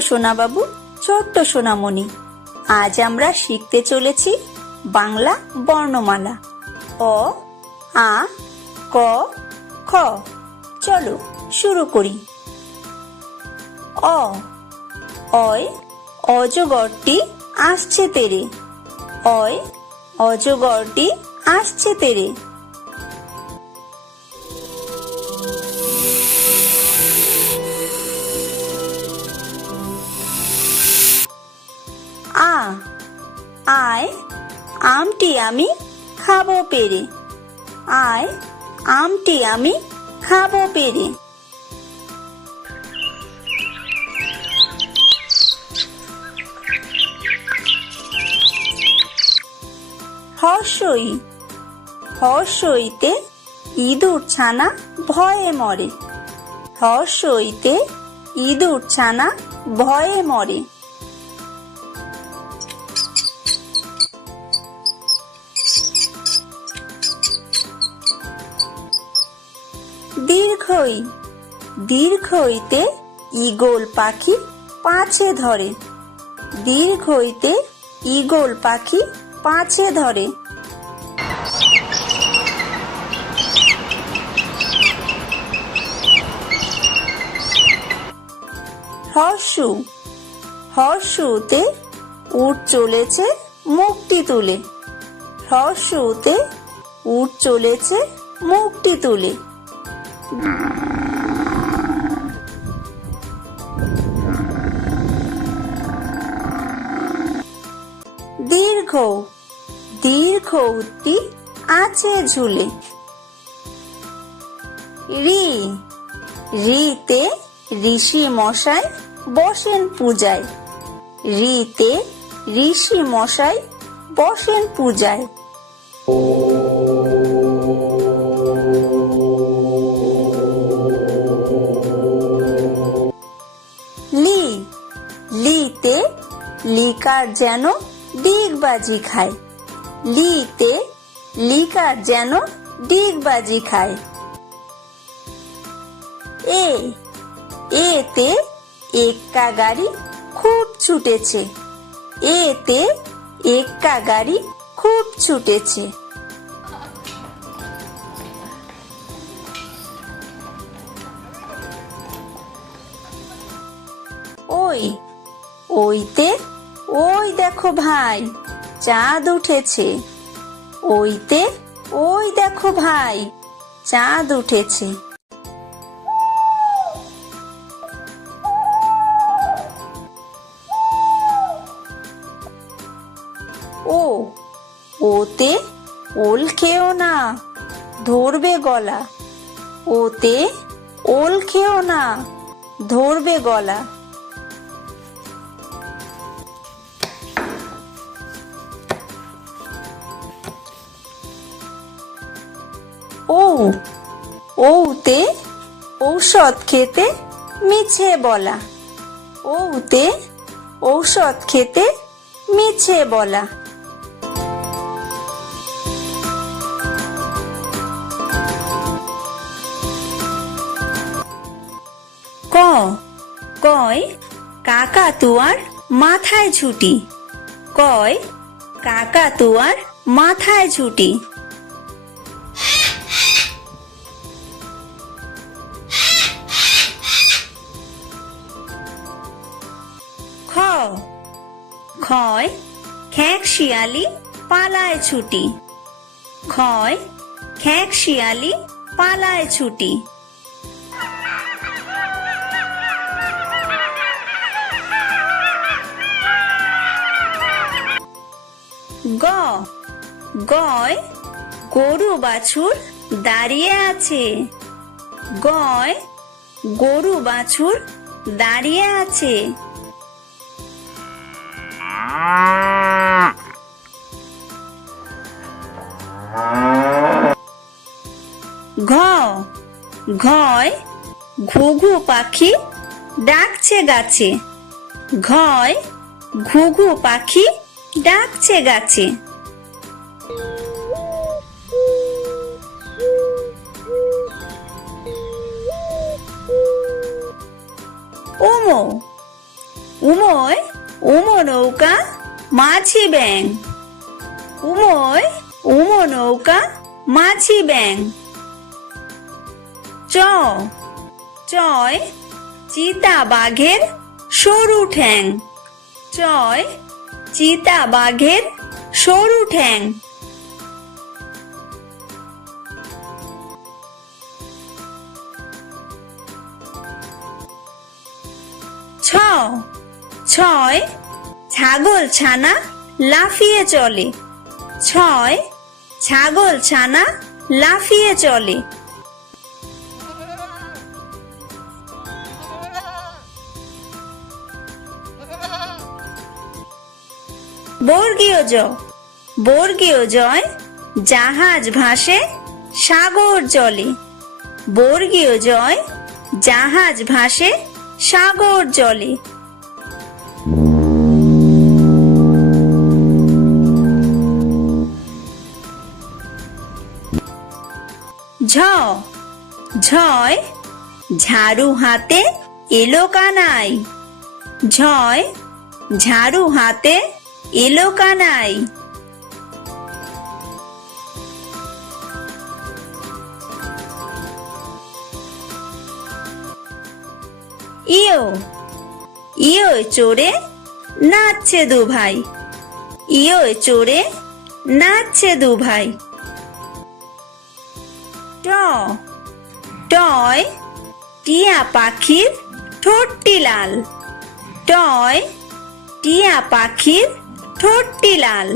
সোনা বাবু, ছোট্ট সোনামণি, আজ আমরা শিখতে চলেছি বাংলা বর্ণমালা। অ, আ, ক, খ। চলো শুরু করি। অ, অয় অজগরটি আসছে তেরে। অয় অজগরটি আসছে তেরে। আ, আয় আমটি আমি খাবো পেরে। আয় আমটি আমি খাবো পেরে। হর্ষই, হর্ষইতে ইঁদুর ছানা ভয়ে মরে। হর্ষইতে ইঁদুর ছানা ভয়ে মরে। দীর্ঘই, দীর্ঘইতে ঈগল পাখি পাছে ধরে। দীর্ঘইতে ঈগল পাখি পাছে ধরে। হর্ষু, হর্ষুতে উট চলেছে মুখটি তুলে। হর্ষুতে উট চলেছে মুখটি তুলে। দীর্ঘ, দীর্ঘ উক্তি আছে ঝুলে। ঋ, ঋতে ঋষি মশাই বসেন পূজায়। ঋতে ঋষি মশাই বসেন পূজায়। লি, লিতে লিকার যেন ডিগবাজি খায়। লিতে লিকার যেন ডিগবাজি খায়। এ, এতে এক্কা গাড়ি খুব ছুটেছে। এতে এক্কা গাড়ি খুব ছুটেছে। ওই, ওইতে ওই দেখো ভাই চাঁদ উঠেছে। ওইতে ওই দেখো ভাই চাঁদ উঠেছে। ও, ওতে ওল খেও না ধরবে গলা। ওতে ওল খেও না ধরবে গলা। ও, ওতে ঔষধ খেতে মিছে বলা। ওতে ঔষধ খেতে মিছে বলা। ক, কয় কাকাতুয়ার মাথায় ঝুঁটি। কয় কাকাতুয়ার মাথায় ঝুঁটি। খ, খয় খ্যাঁক শিয়ালি পালায় ছুটি। খয় খ্যাঁক শিয়ালি পালায় ছুটি। গ, গয় গরু বাছুর দাঁড়িয়ে আছে। গয় গরু বাছুর দাঁড়িয়ে আছে। ঘ, ঘয় ঘুঘু পাখি ডাকছে গাছে। ঘয় ঘুঘু পাখি ডাকছে গাছে। ওমো, মাছি ব্যাং। উময় উমো নৌকা মাছি ব্যাং। চ চয় চিতা বাঘের সরু ঠ্যাং। চয় চিতা বাঘের সরু ঠ্যাং। ছ ছয় ছাগল ছানা লাফিয়ে চলে। ছয় ছাগল ছানা লাফিয়ে চলে। বর্গীয় জ বর্গীয় জয় জাহাজ ভাসে সাগর জলে। বর্গীয় জয় জাহাজ ভাসে সাগর জলে। ঝ ঝয় ঝাড়ু হাতে এলো কানাই। ঝয় ঝাড়ু হাতে এলো কানাই। ইয়ো ইয়ো চড়ে নাচছে দু ভাই। ইয়ো চড়ে নাচছে দু ভাই। ট টয় টিয়া পাখির ঠোঁটটি লাল। টয় টিয়া পাখির ঠোঁটটি লাল।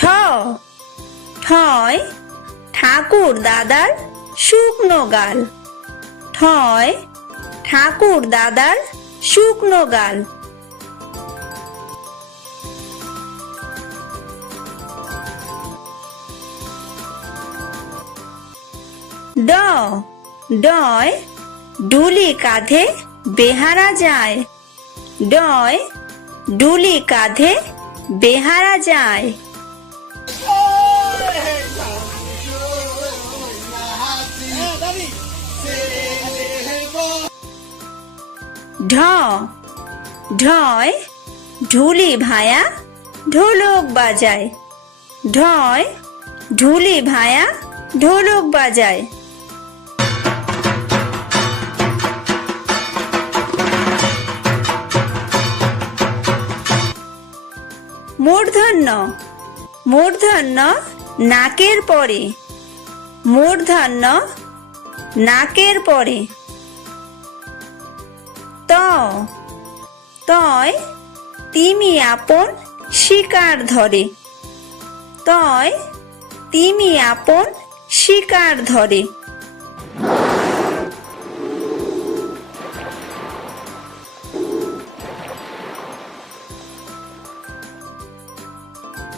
ঠ ঠয় ঠাকুর দাদার শুকনো গাল। ঠয় ঠাকুর দাদার শুকনো গাল। ড ডয় ডুলি কাঁধে বেহারা যায়। ডয় ডুলি কাঁধে বেহারা যায়। ঢ ঢয় ঢুলি ভায়া ঢোলক বাজায়। ঢয় ঢুলি ভায়া ঢোলক বাজায়। মূর্ধন্য মূর্ধন্য নাকের পরে। মূর্ধন্য নাকের পরে। ত তয় তিমি আপন শিকার ধরে। তয় তিমি আপন শিকার ধরে।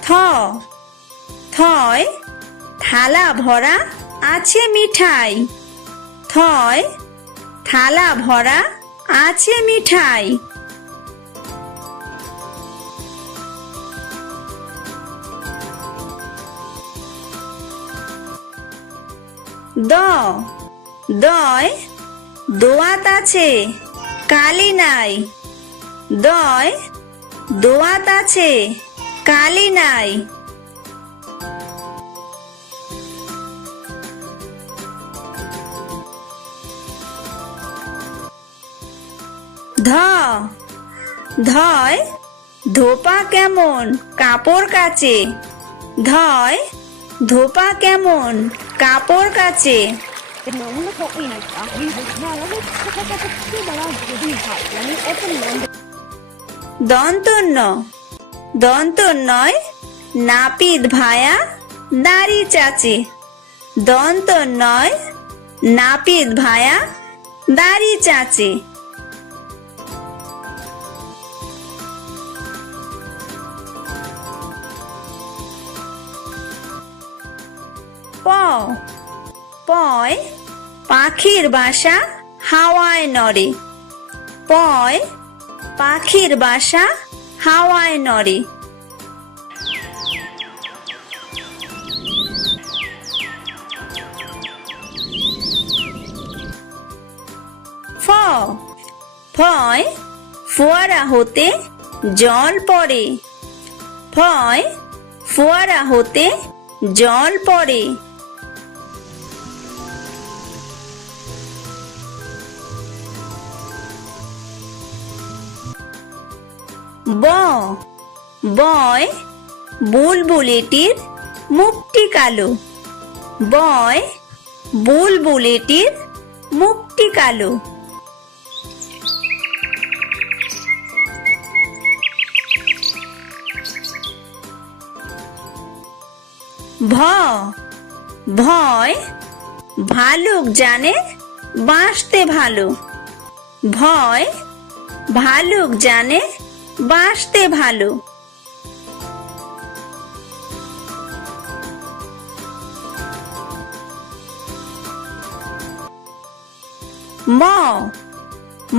থ থয় থালা ভরা আছে মিঠাই। থয় থালা ভরা আছে মিঠাই। দ দয় দোয়াত আছে কালি নাই। দয় দোয়াত আছে কালি নাই। ধ ধয় ধোপা কেমন কাপড় কাচে। ধয় ধোপা কেমন কাপড় কাচে। দন্তন্য দন্তন্যয় নাপিত ভায়া দাড়ি চাচে। দন্তন্যয় নাপিত ভায়া দাড়ি চাচে। প পয় পাখির বাসা হাওয়ায় নড়ে। পয় পাখির বাসা হাওয়ায় নড়ে। ফয় ফোয়ারা হতে জল পড়ে। ফয় ফোয়ারা হতে জল পড়ে। বয় বুলবুলিটির মুখটি কালো। বয় বুলবুলিটির মুখটি কালো। ভয় ভালুক জানে বাঁচতে ভালো। ভয় ভালুক জানে বাঁচতে ভালো।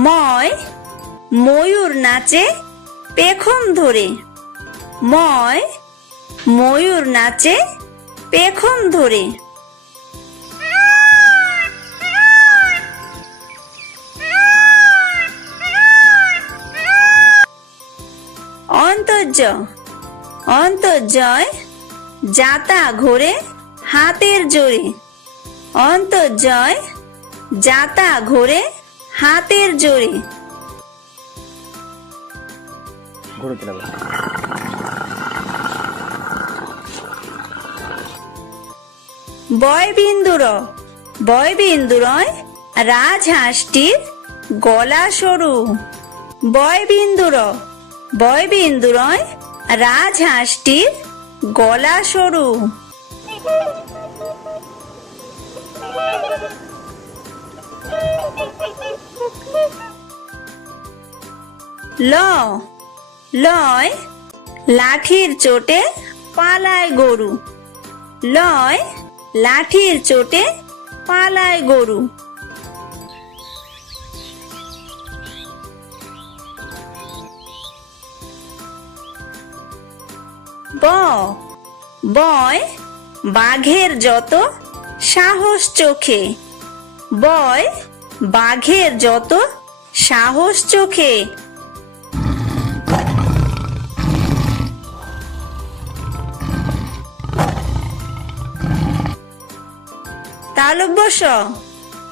ময় ময়ূর নাচে পেখম ধরে। ময় ময়ূর নাচে পেখম ধরে। অন্তর্জয় যাতা ঘোরে হাতের জোরে। অন্তর্জয় যাতা ঘোরে হাতের জোরে। বয়বিন্দুরয় রাজহাঁসটির গলা সরু। বয়বিন্দুরয় রাজহাঁসটির গলা সরু। লয় লাঠির চোটে পালায় গরু। লয় লাঠির চোটে পালায় গরু। বয় বাঘের যত সাহস চোখে। বয় বাঘের যত সাহস চোখে।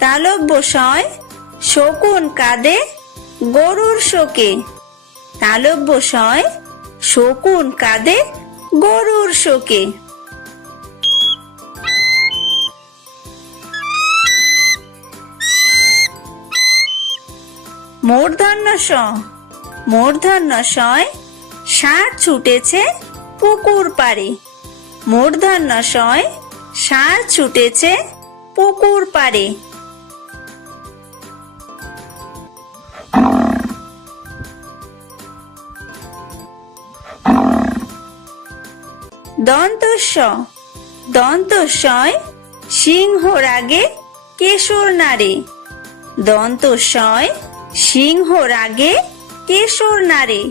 তালব্যশয় শকুন কাঁদে গরুর শোকে। তালব্যশয় শকুন কাঁদে গরুর শোকে। মূর্ধন্য ষ ষাঁড় ছুটেছে পুকুর পাড়ে। মূর্ধন্য ষ ষাঁড় ছুটেছে পুকুর পাড়ে। দন্তস্বয় সিংহর আগে কেশর নাড়ে। দন্তস্বয় সিংহর আগে কেশর নাড়ে।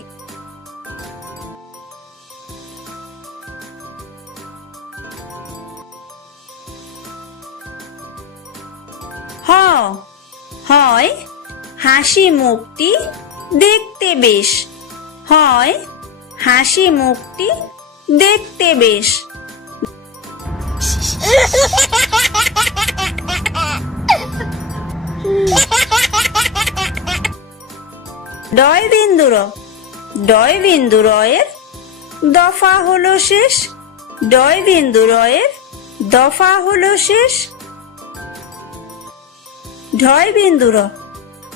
হয় হাসি মুখটি দেখতে বেশ। হয় হাসি মুখটি দেখতে বেশ। ডয়বিন্দুরয়ের দফা হলো শেষ। ডয়বিন্দুরয়ের দফা হলো শেষ।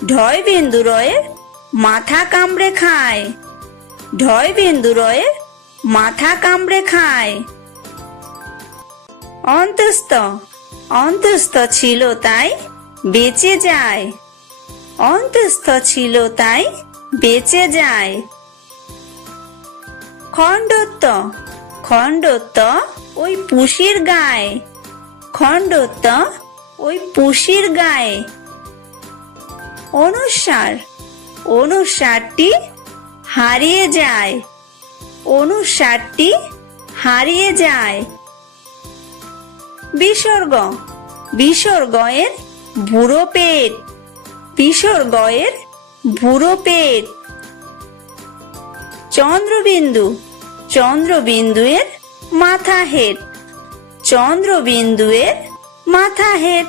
ঢয়বিন্দুরয়ের মাথা কামড়ে খায়। ঢয়বিন্দুরয়ের মাথা কামড়ে খায়। অন্তস্থ ছিল তাই বেঁচে যায়। অন্তস্থ ছিল তাই বেঁচে যায়। খণ্ডত্ব ওই পুষির গায়ে। খণ্ডত্ব ওই পুষির গায়ে। অনুসারটি হারিয়ে যায়। অনুসারটি হারিয়ে যায়। বিসর্গয়ের বুড়ো পেট। বিসর্গয়ের বুড়ো পেট। চন্দ্রবিন্দু, চন্দ্রবিন্দুয়ের মাথা হেট, চন্দ্রবিন্দুয়ের মাথা হেট।